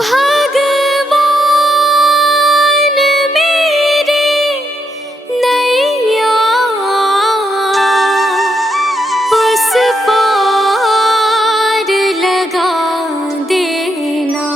भगवान मेरी नैया उस पार लगा देना।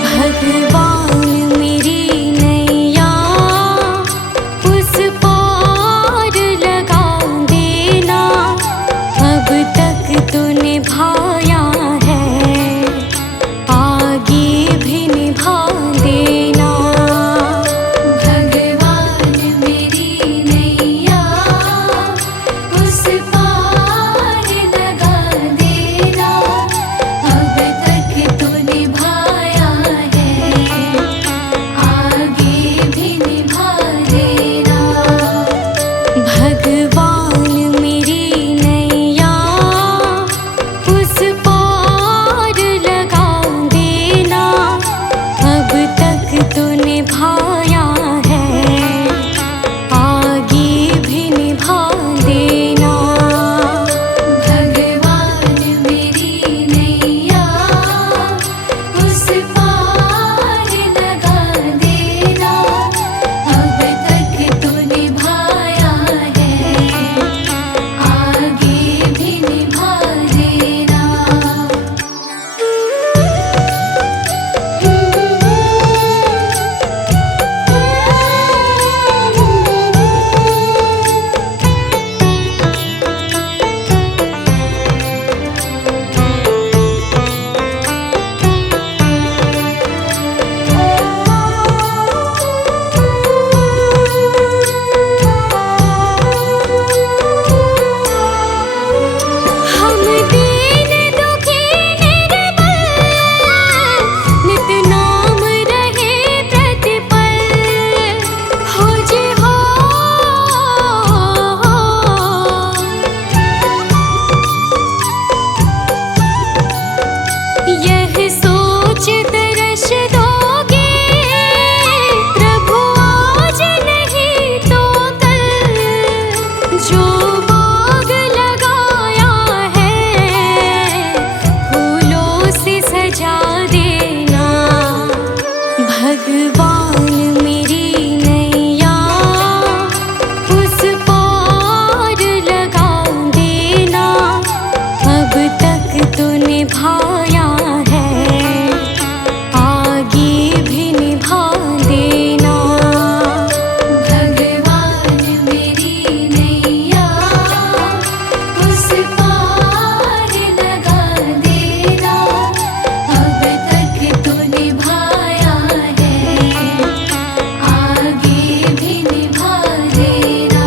भगवान मेरी नैया उस पार लगा देना। अब तक तो निभाया है, आगे भी निभा देना। भगवान मेरी नैया उस पार लगा देना। अब तक तो निभाया है, आगे भी निभा देना। भगवान मेरी नैया उस पार लगा देना। अब तक तो निभाया है, आगे भी निभा देना। भगवान मेरी नैया उस पार लगा देना। अब तक तो निभाया है, आगे भी निभा देना। हम दीन दुखी निर्बल, नित नाम रहे प्रतिपल। हो जी हो, यह सोच तरस दोगे प्रभु आज नहीं तो कल। जो बाग लगाया है फूलों से सजा देना। भगवान मेरी नैया उस पार लगा देना। अब तक तो निभाया है, आगे भी निभा देना। भगवान मेरी नैया उस पार लगा देना। अब तक तो निभाया है, आगे भी निभा देना।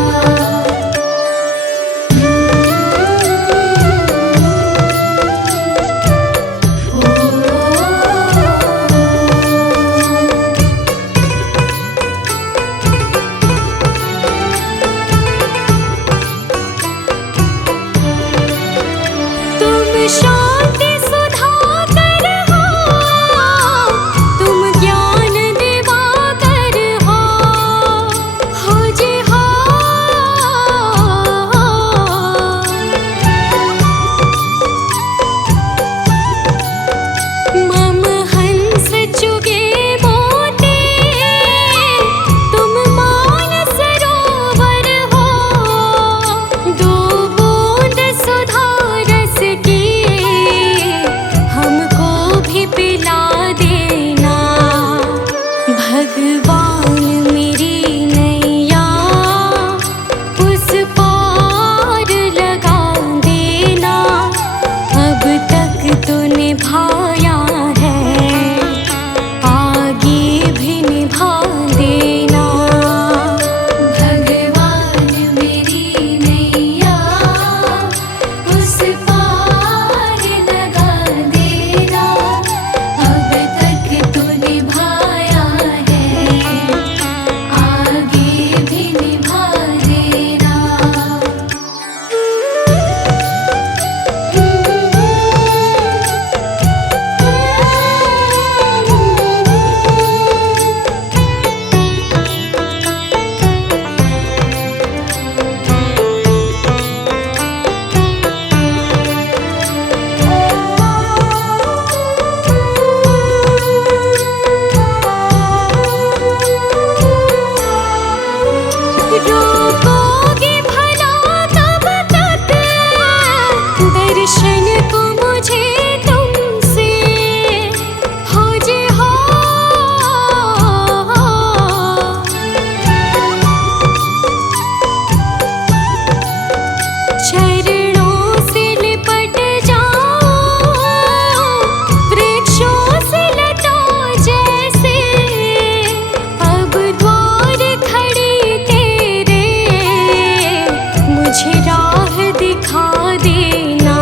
दर्शन को मुझे तुमसे हो जे हो। चरणों से लिपट जाऊं वृक्षों से लटों जैसे, अब द्वार खड़ी तेरे मुझे राह दिखा देना।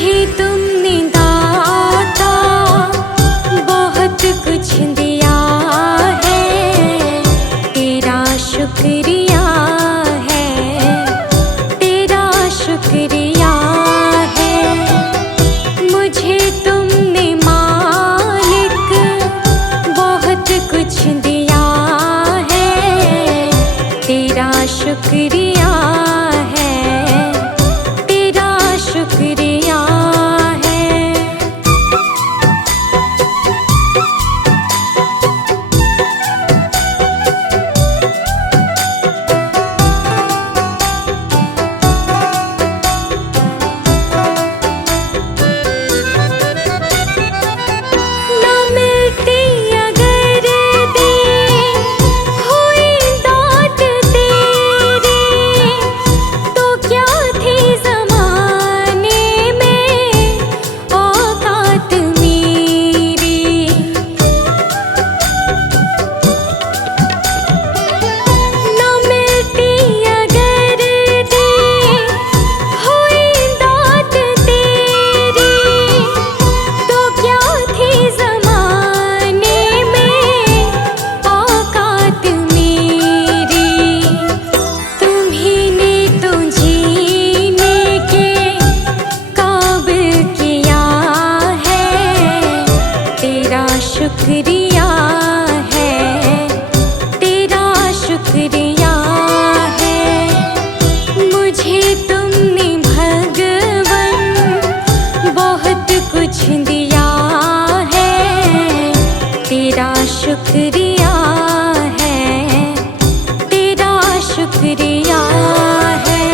मुझे तुमने दाता बहुत कुछ दिया है, तेरा शुक्रिया है, तेरा शुक्रिया है। मुझे तुमने मालिक बहुत कुछ दिया है, तेरा शुक्रिया है, तेरा शुक्रिया है। ना मिलती अगर दी हुई दात तेरी, तो क्या थी ज़माने में औकात मेरी। ना मिलती अगर दी हुई दात तेरी, तो क्या थी ज़माने में औकात मेरी। तुम्हीं ने तो जीने के काबिल किया है, तेरा शुक्रिया है, तेरा शुक्रिया है। मुझे तुमने भगवन बहुत कुछ दिया है, तेरा शुक्रिया है, तेरा शुक्रिया है।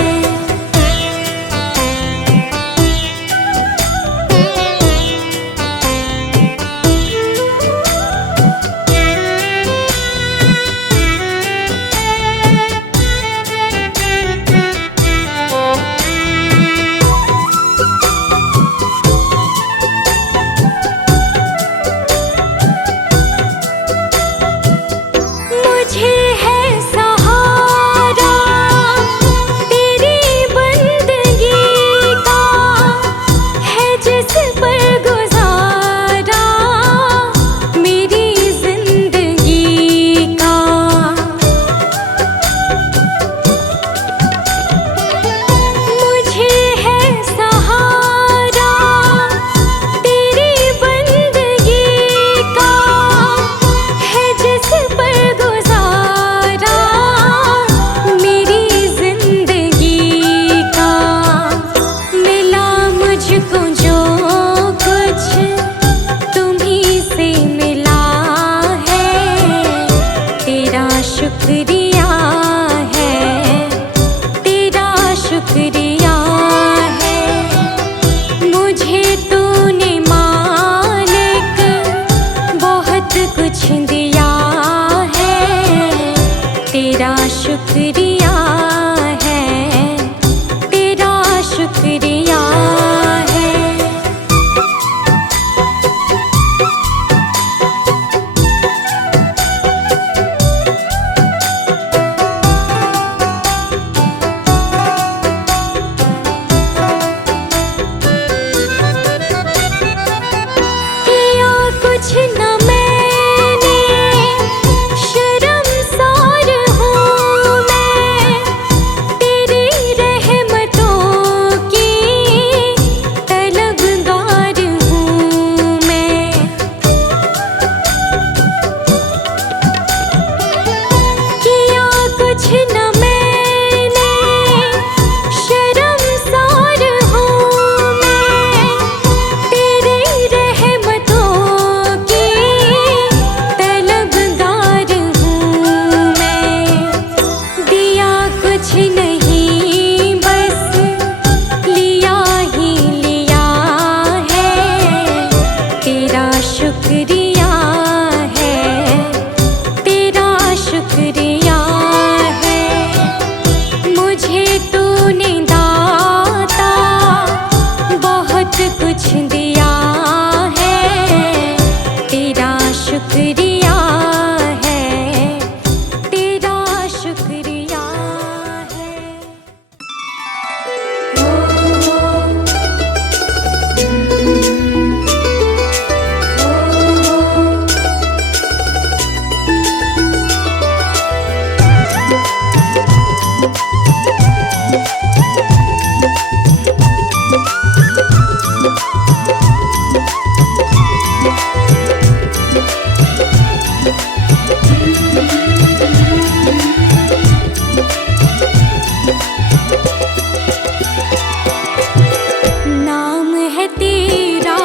है तेरा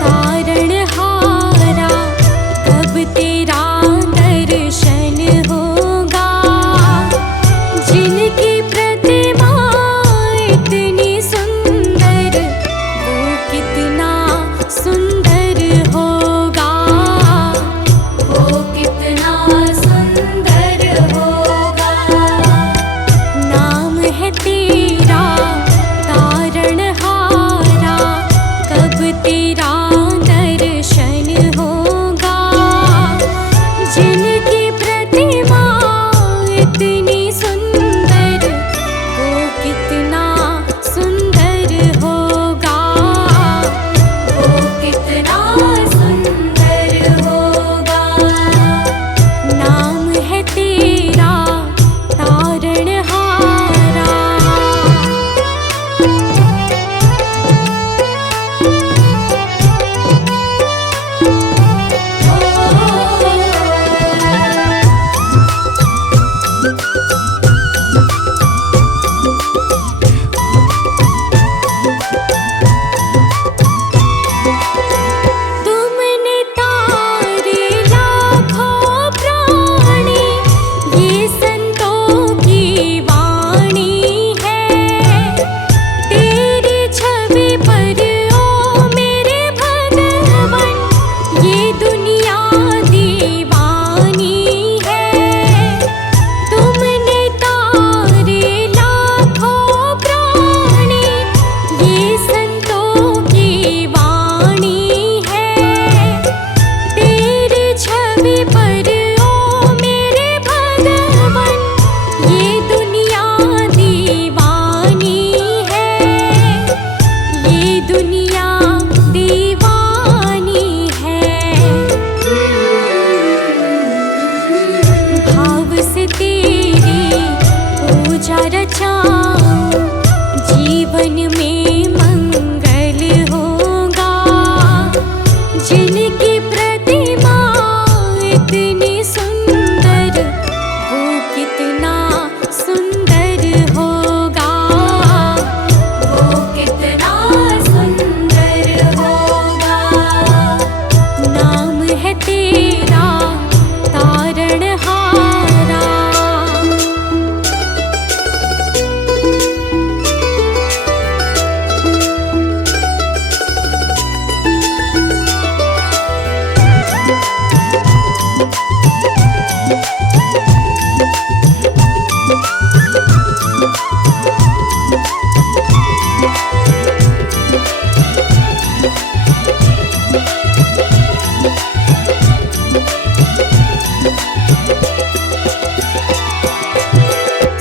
तारणहारा, कब तेरा दर्शन होगा। जिनकी प्रतिमा इतनी सुंदर, वो कितना सुंदर होगा, वो कितना सुंदर होगा। नाम है तेरा तारणहारा, कब तेरा दर्शन होगा। जिनकी प्रतिमा इतनी सुंदर, वो कितना सुंदर होगा, वो कितना सुंदर होगा। नाम है तेरा तारणहारा। तुमने तारे लाखों प्राणी, ये संतों की वाणी है। तेरी छवि पर ओ मेरे भगवन, ये दुनिया दीवानी है। तुमने तारे लाखों प्राणी, ये संतों की वाणी है। तेरी छवि पर ओ मेरे भगवन, ये दुनिया दीवानी है, ये दुनिया दीवानी है। भाव से तेरी पूजा रचाऊं, जीवन में मंगल होगा। जिनकी प्रतिमा इतनी सुंदर, वो कितना सुंदर होगा, वो कितना सुंदर होगा। नाम है तेरा तारणहारा।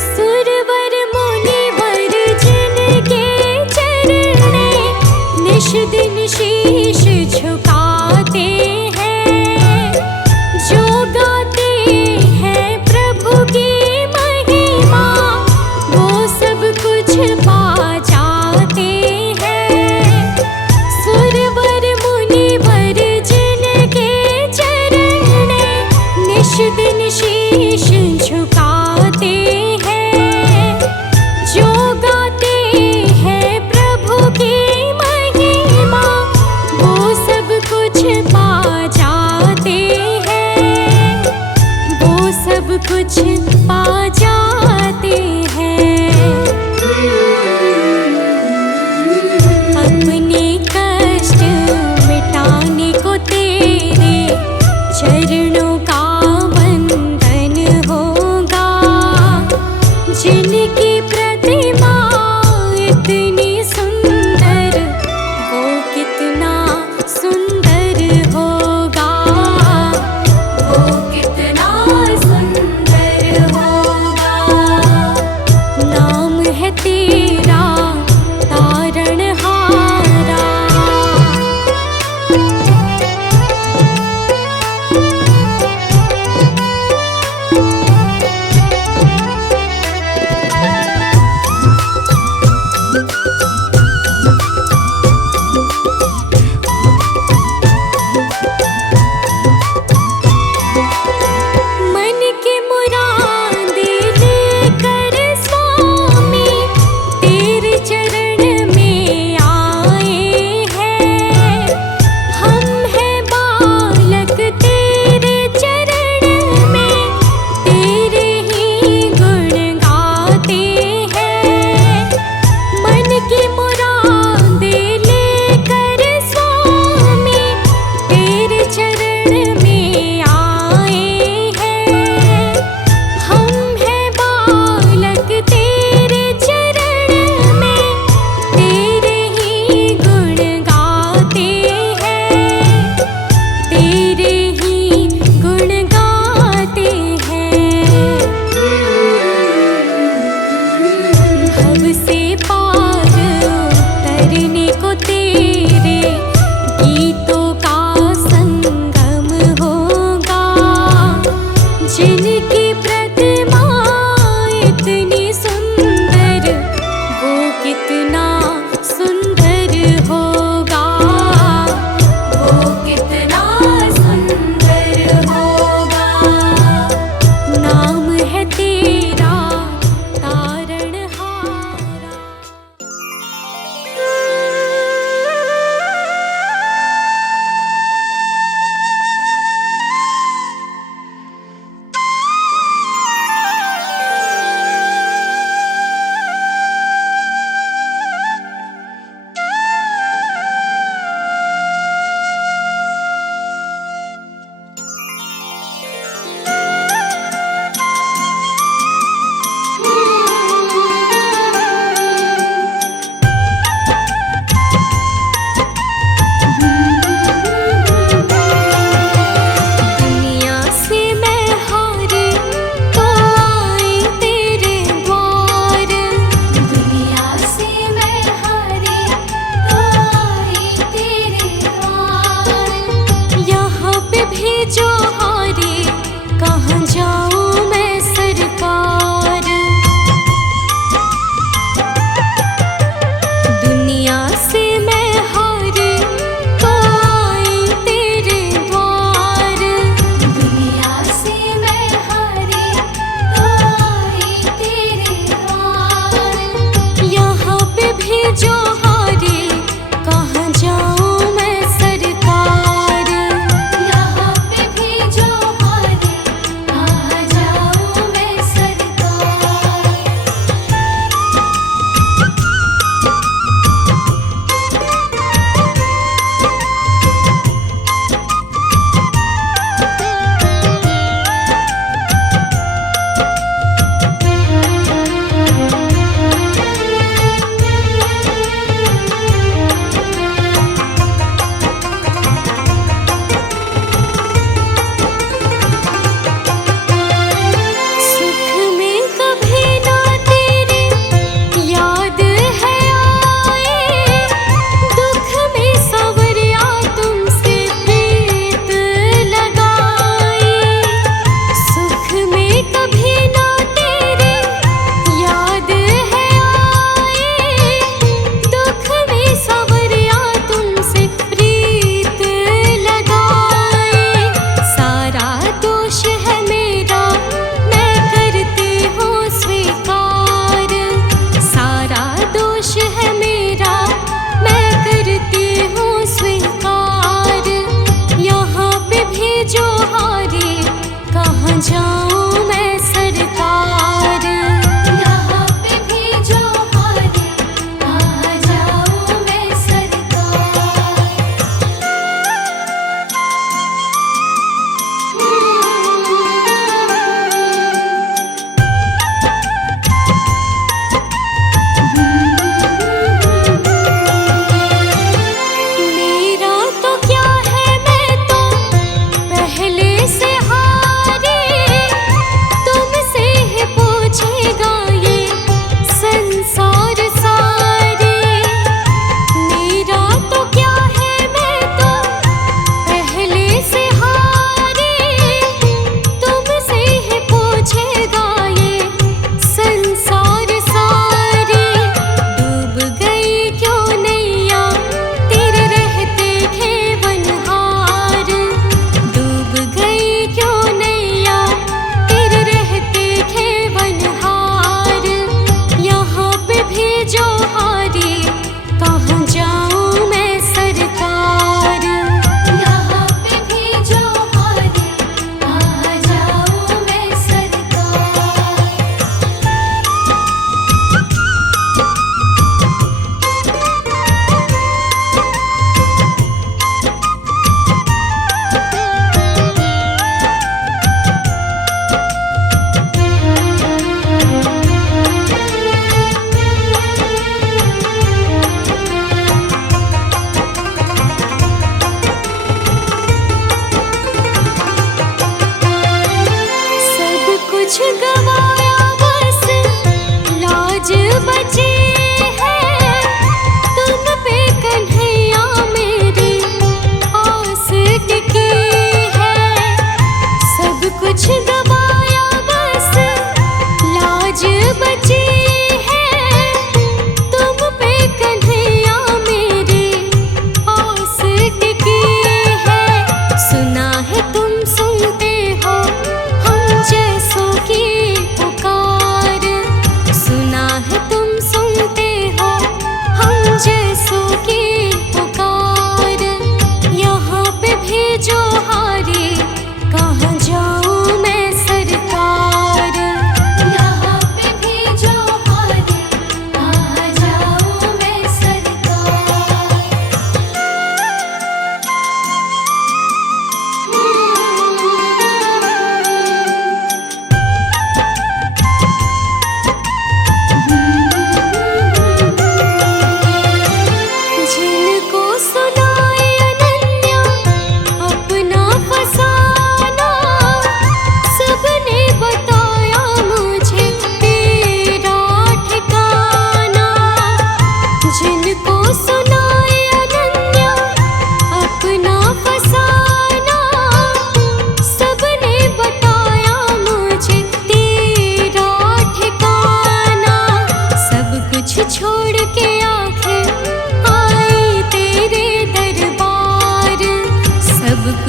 सुरवर मुनिवर जिनके चरणे, निश दिन शीश झुकाते हैं। जो गाते हैं प्रभु की महिमा, वो सब कुछ पा जाते हैं। सुरवर मुनिवर जिनके चरणे, निश दिन शीश झुकाते हैं। जो गाते हैं प्रभु की महिमा, वो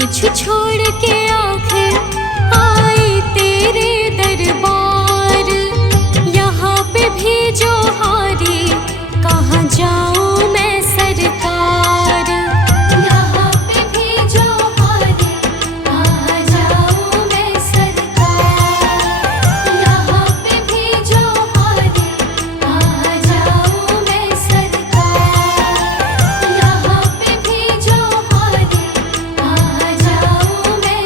कुछ छोड़ के आखिर आई तेरे दरबार। यहाँ पे भी जो हारी, कहाँ जाऊँ मैं सरकार। यहाँ पे भी जो हारी, कहाँ जाऊँ मैं सरकार। यहाँ पे भी जो हारी, कहाँ जाऊँ मैं सरकार। यहाँ पे भी जो हारी, कहाँ जाऊँ मैं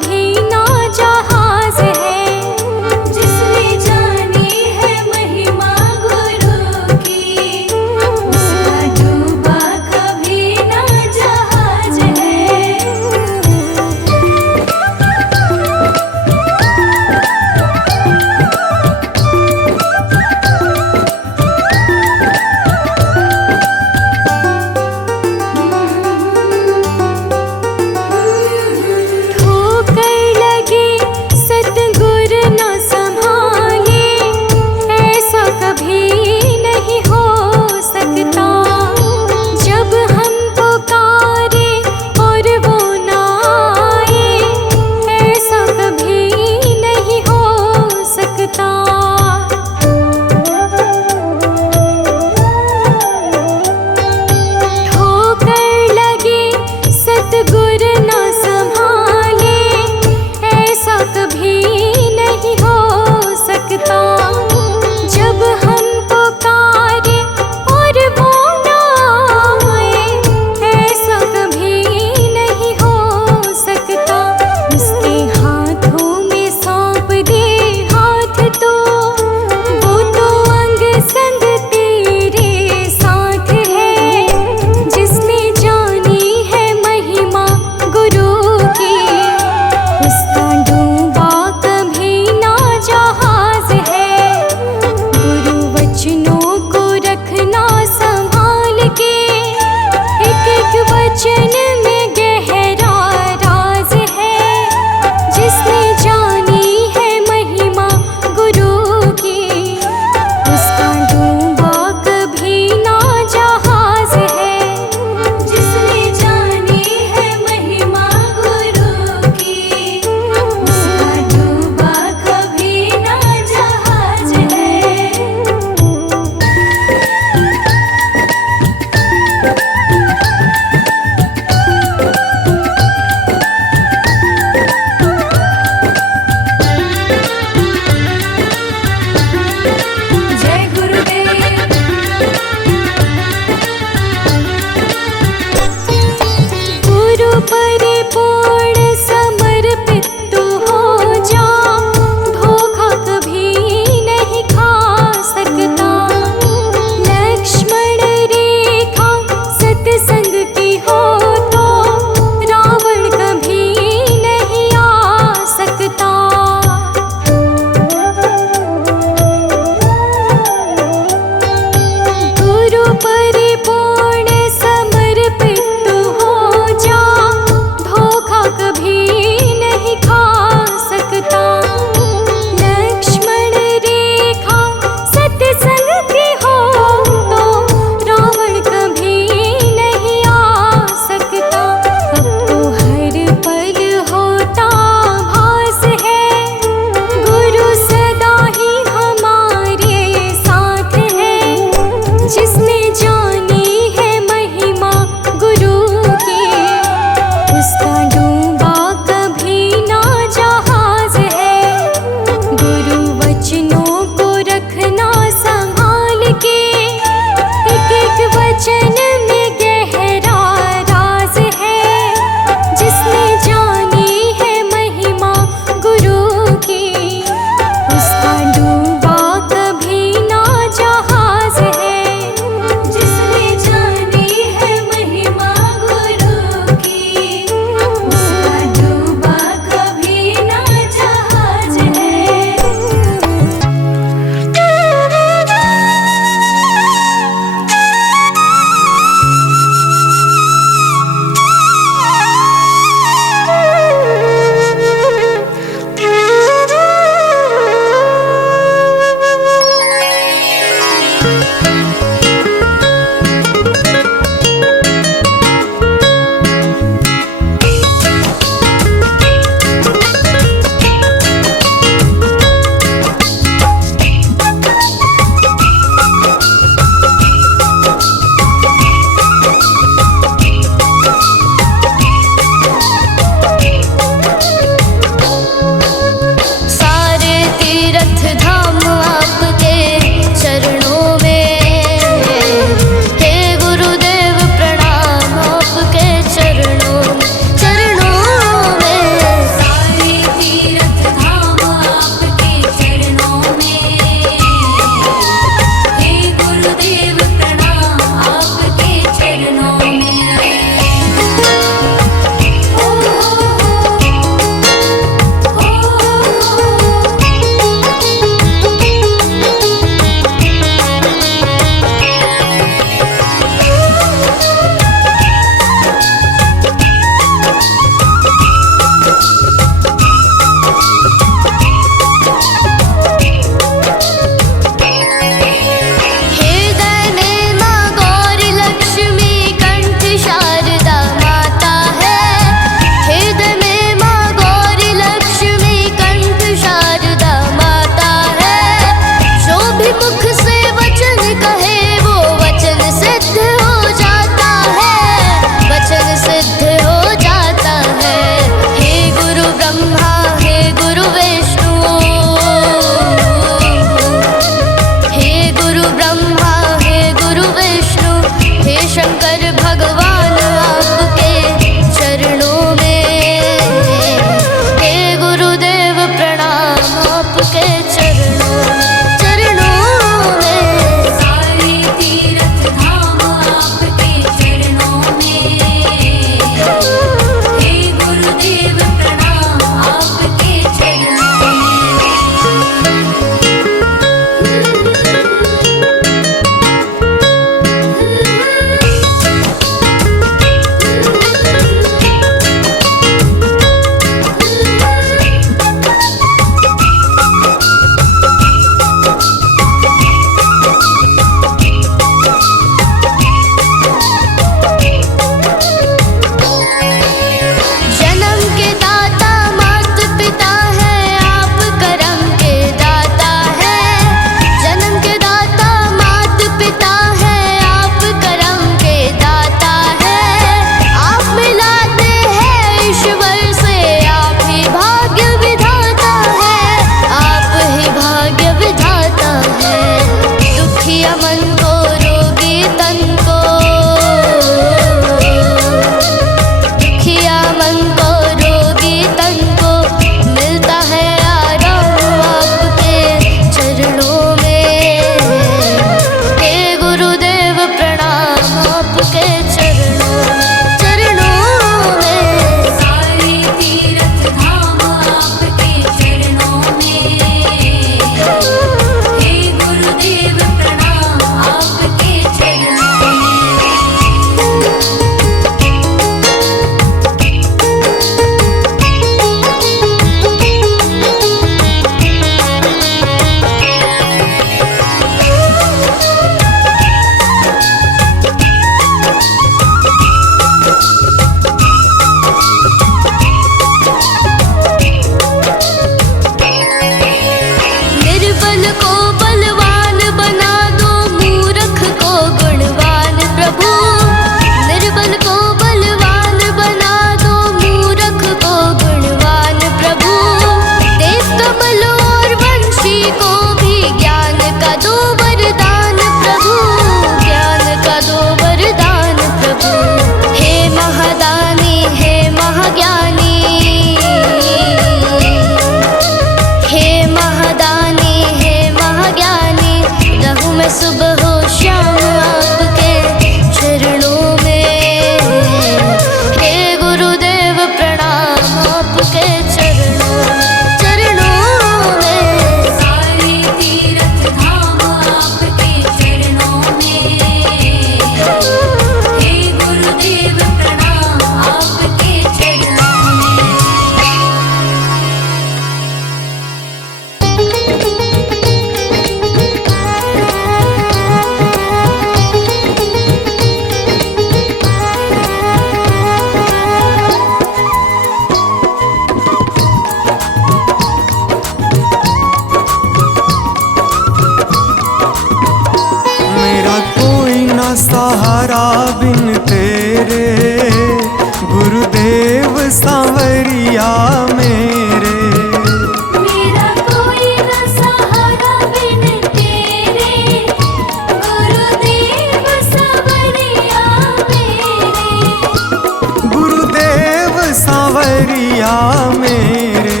सांवरिया मेरे,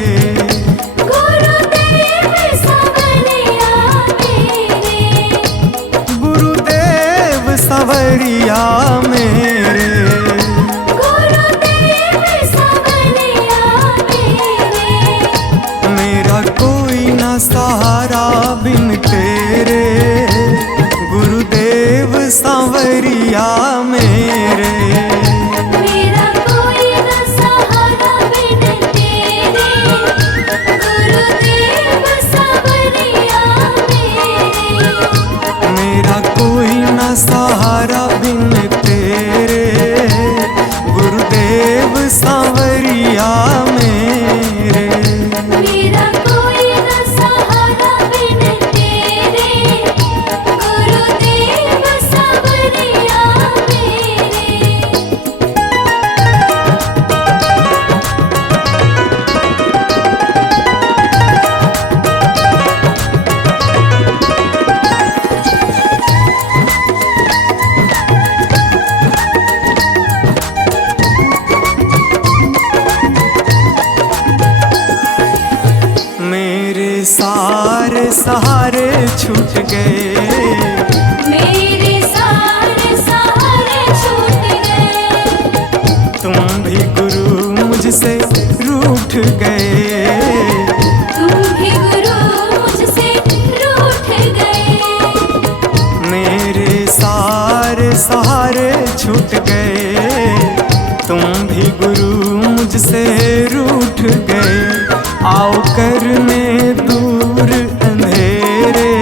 गुरुदेव सांवरिया मेरे, गुरुदेव सांवरिया मेरे, गुरुदेव सांवरिया मेरे। मेरा कोई ना सहारा बिन तेरे, गुरुदेव सांवरिया मेरे। मेरा कोई न सहारा बिन तेरे, गुरुदेव सांवरिया मेरे। मेरा कोई ना सहारा बिन तेरे, गुरुदेव सांवरिया मेरे। मेरा कोई न सहारा बिन तेरे, गुरुदेव सांवरिया मेरे। मेरे सारे सहारे छूट गए, मेरे सारे सहारे छूट गए। तुम भी गुरु मुझसे रूठ गए, तुम भी गुरु मुझसे रूठ गए। मेरे सारे सहारे छूट गए, तुम भी गुरु मुझसे रूठ गए। आओ करने दूर अंधेरे,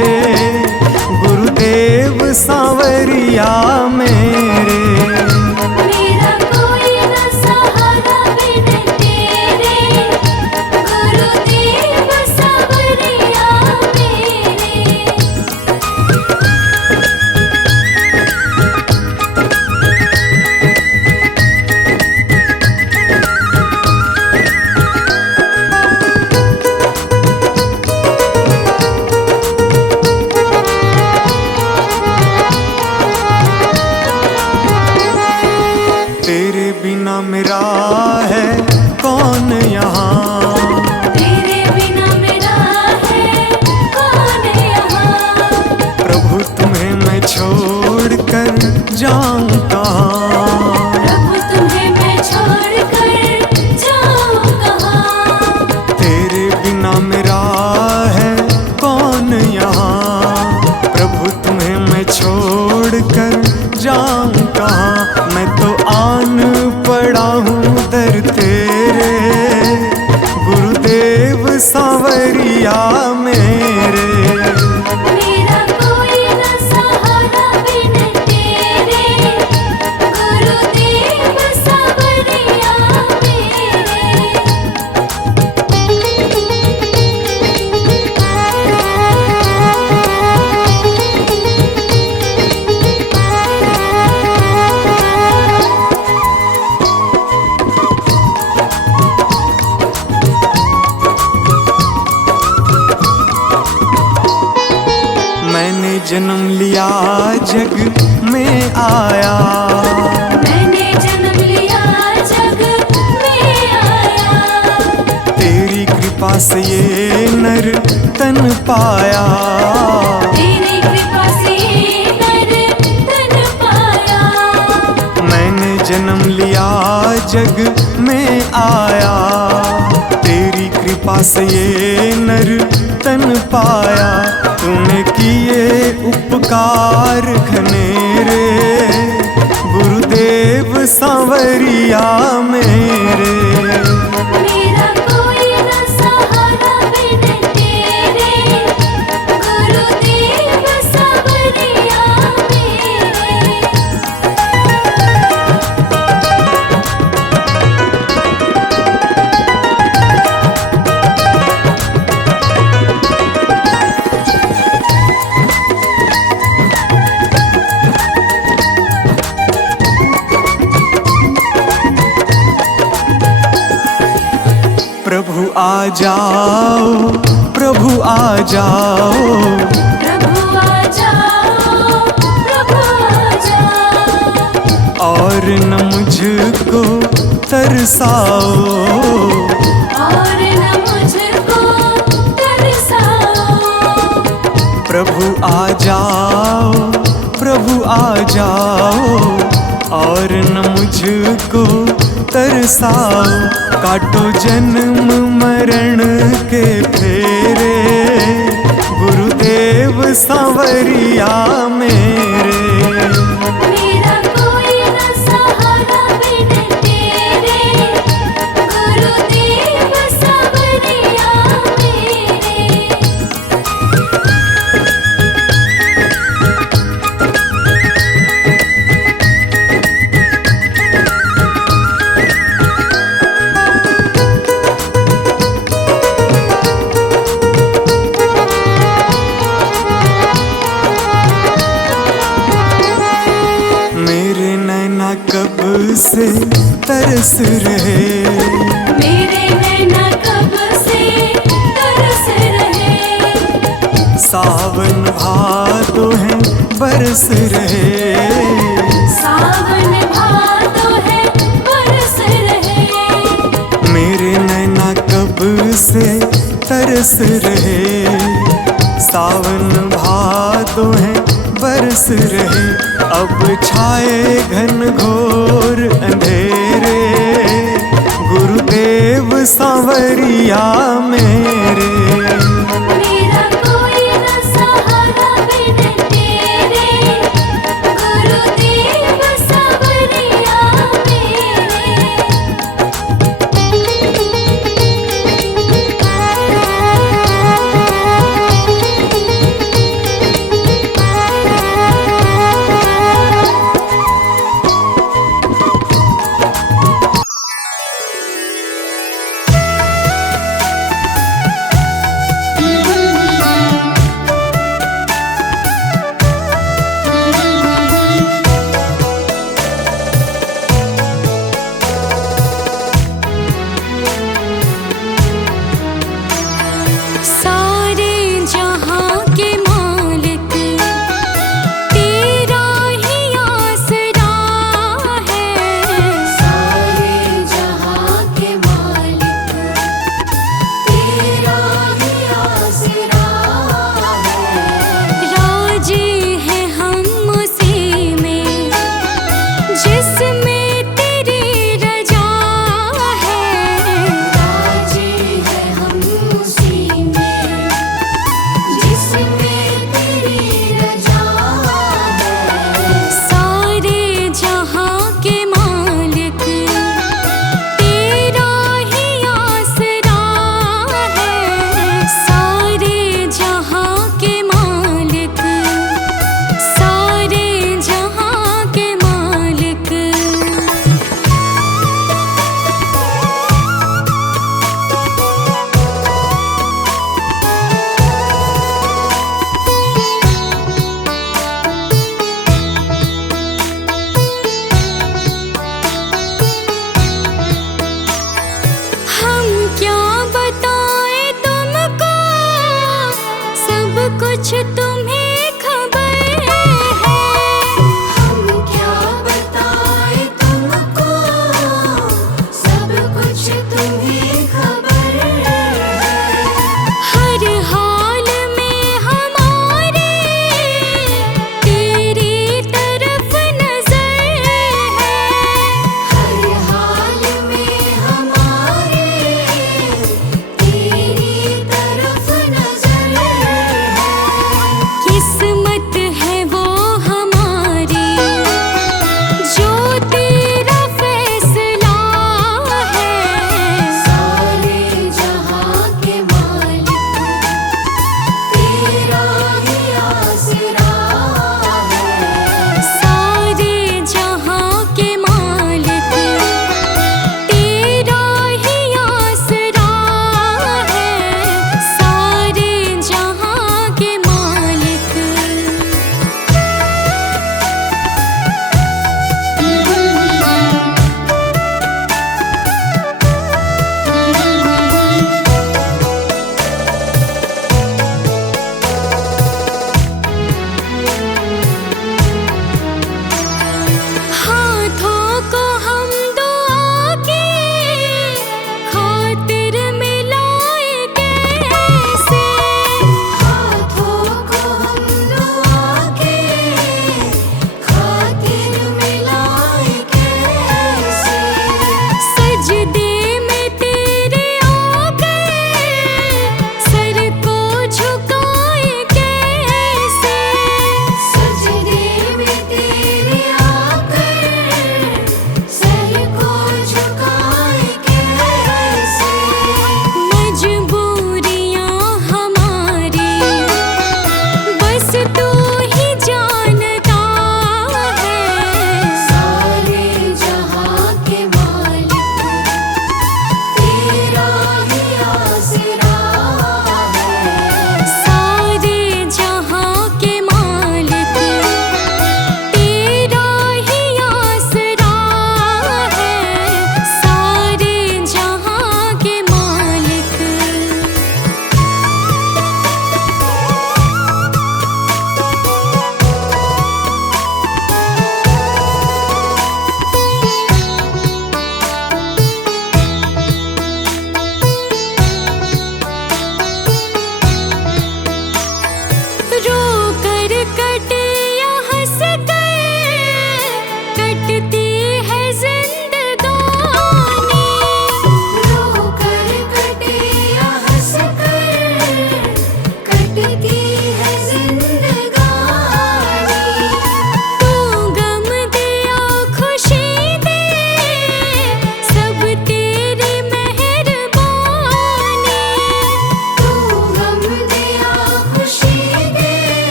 गुरुदेव सांवरिया मेरे। मेरा कोई न सहारा बिन तेरे, गुरुदेव सांवरिया मेरे। तेरे बिना मेरा है कौन यहाँ, तेरे बिना मेरा है कौन यहाँ। प्रभु तुम्हें मैं छोड़ कर जाऊँ कहाँ। प्रभु तुम्हें मैं छोड़ कर जाऊँ कहाँ। तेरे बिना मेरा है कौन यहाँ, प्रभु तुम्हें मैं छोड़ कर जाऊँ कहाँ। मैं तो आन पड़ा हूँ दर तेरे, गुरुदेव सांवरिया मेरे। मेरा कोई न सहारा बिन तेरे, गुरुदेव सांवरिया मैंने जन्म लिया जग में आया, मैंने जन्म लिया जग में आया। तेरी कृपा से ये नर तन पाया। तेरी कृपा से नर तन पाया। मैंने जन्म लिया जग में आया, तेरी कृपा से ये नर तन पाया। तूने किए उपकार घनेरे, गुरुदेव सांवरिया मेरे। मेरा कोई न सहारा बिन तेरे, गुरुदेव सांवरिया मेरे। प्रभु आ जाओ, प्रभु आ जाओ, प्रभु आ जाओ, प्रभु आ जाओ। और न मुझको तरसाओ, आ जाओ, प्रभु आ जाओ, और न मुझको तरसाओ। काटो जन्म मरण के फेरे, गुरुदेव सांवरिया मेरे। मेरा कोई न सहारा बिन तेरे, गुरुदेव सांवरिया मेरे। मेरे नैना कब से तरस रहे, मेरे नैना कब से तरस रहे। सावन भादो है बरस रहे। सावन भादो है बरस रहे। मेरे नैना कब से तरस रहे, सावन भादो है बरस रहे। अब छाए घन घोर अंधेरे, गुरुदेव सांवरिया मेरे। मेरा कोई न सहारा बिन तेरे, गुरुदेव सांवरिया मेरे।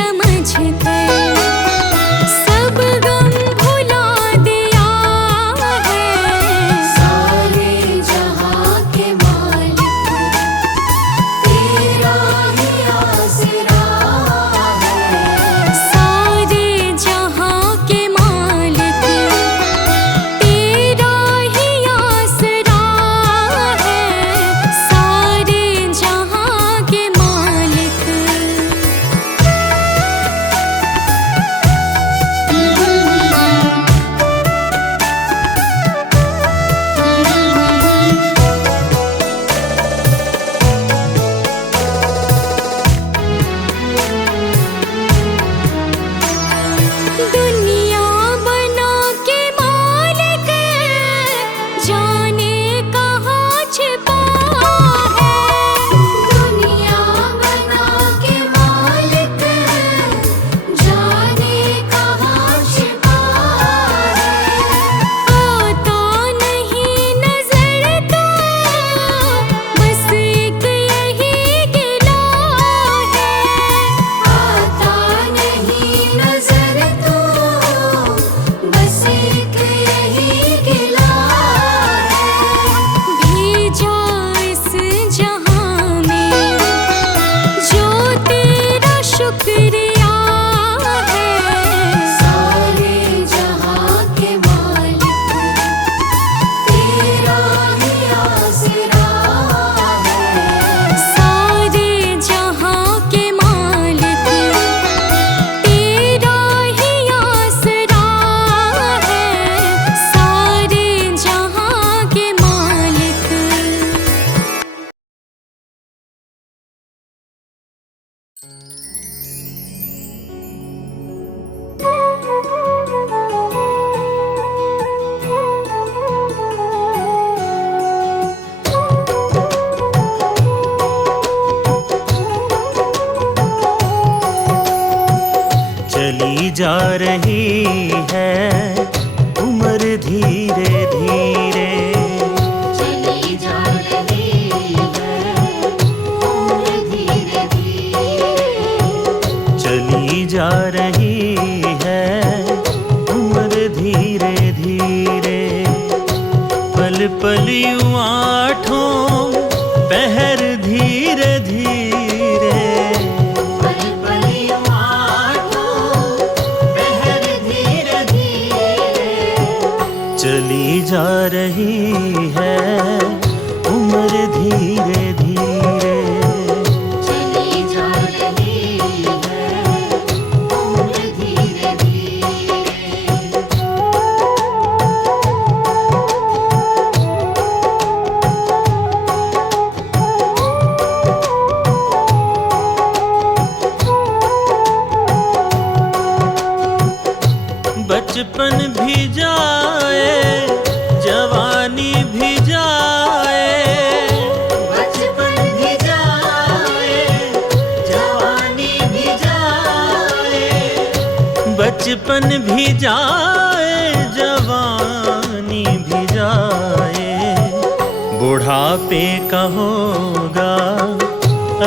समझ कर सब गम भुला दिया है। सारे जहां के मालिक तेरा ही आसरा है। सारे जहां के मालिक तेरा ही आसरा है। सारे जहां के मालिक। दुनिया बना के मालिक जाने कहाँ छिपा है। दुनिया बना के मालिक जाने कहाँ छिपा है। आता नहीं नजर तो बस एक यही गिला है। आता नहीं नजर तो बस एक यही गिला है। भेजा इस जहां में जो तेरा शुक्रिया है। सारे जहां के मालिक तेरा ही आसरा है। सारे जहां के मालिक तेरा ही आसरा है। सारे जहां के मालिक। चली जा रही है उम्र धीरे धीरे। चली जा रही है उम्र धीरे धीरे। चली जा रही है उम्र धीरे धीरे। पल पल यूं आठों पहर धीरे धीरे। पल पल यूं आठों पहर धीरे धीरे। चली जा रही है उम्र धीरे धीरे। चली जा रही है उम्र धीरे धीरे। बचपन भी जाए जवानी भी जाए। बचपन भी जाए जवानी भी जाए। बचपन भी जाए जवानी भी जाए। बुढ़ापे का होगा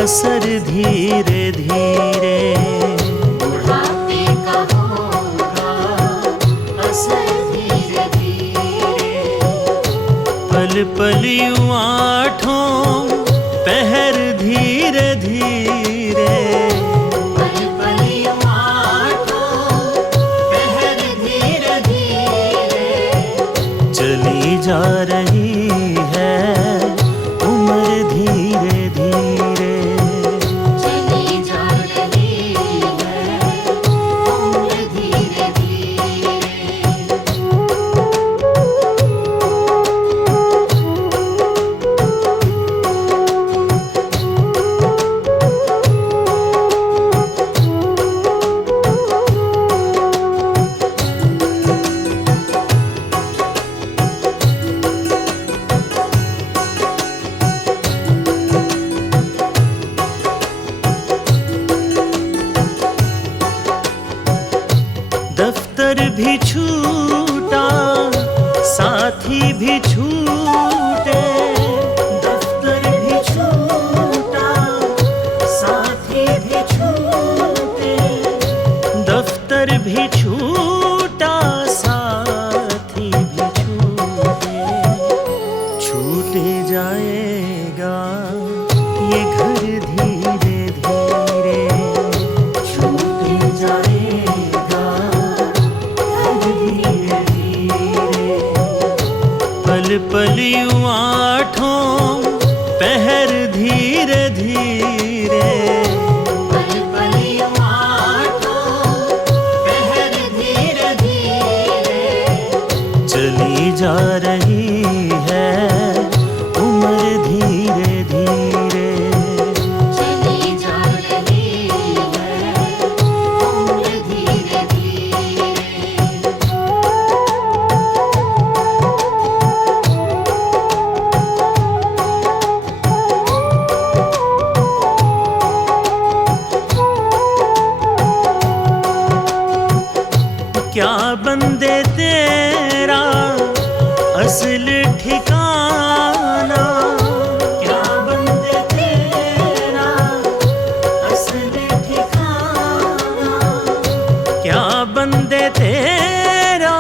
असर धीरे धीरे। बुढ़ापे का होगा असर धीरे धीरे। पल पल यूं आठों पहर धीरे धीरे। पल पल यूं आठों पहर धीरे धीरे। चली जा रही है उम्र धीरे धीरे। चली जा रही है उम्र धीरे धीरे। दफ्तर भी छूटा साथी भी छूटे। दफ्तर भी छूटा साथी भी छूटे। भी छूटा साथी भी छूटे, छूटे जाएगा ये घर धीरे धीरे, छूटे जाएगा घर धीरे धीरे। पल पल यूं आठों पहर धीरे धीरे, पल पल यूं आठों पहर धीरे धीरे, चली जा रही है उम्र धीरे धीरे। चली जा रही है उम्र धीरे धीरे। क्या बंदे तेरा असल ठिकाना, क्या बंदे तेरा असल ठिकाना, क्या बंदे तेरा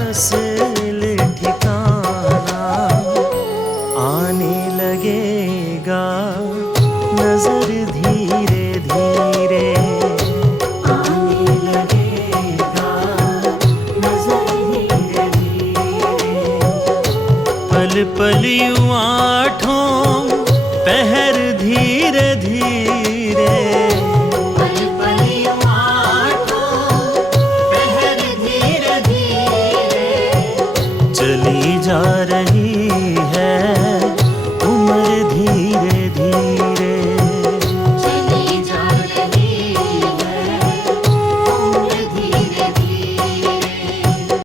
असल ठिकाना। आने लगेगा नजर धीरे धीरे, आने लगेगा नजर धीरे धीरे। पल पल यूं आठों पहर धीरे धीरे, पल पल यूं आठों पहर धीरे धीरे, चली जा रही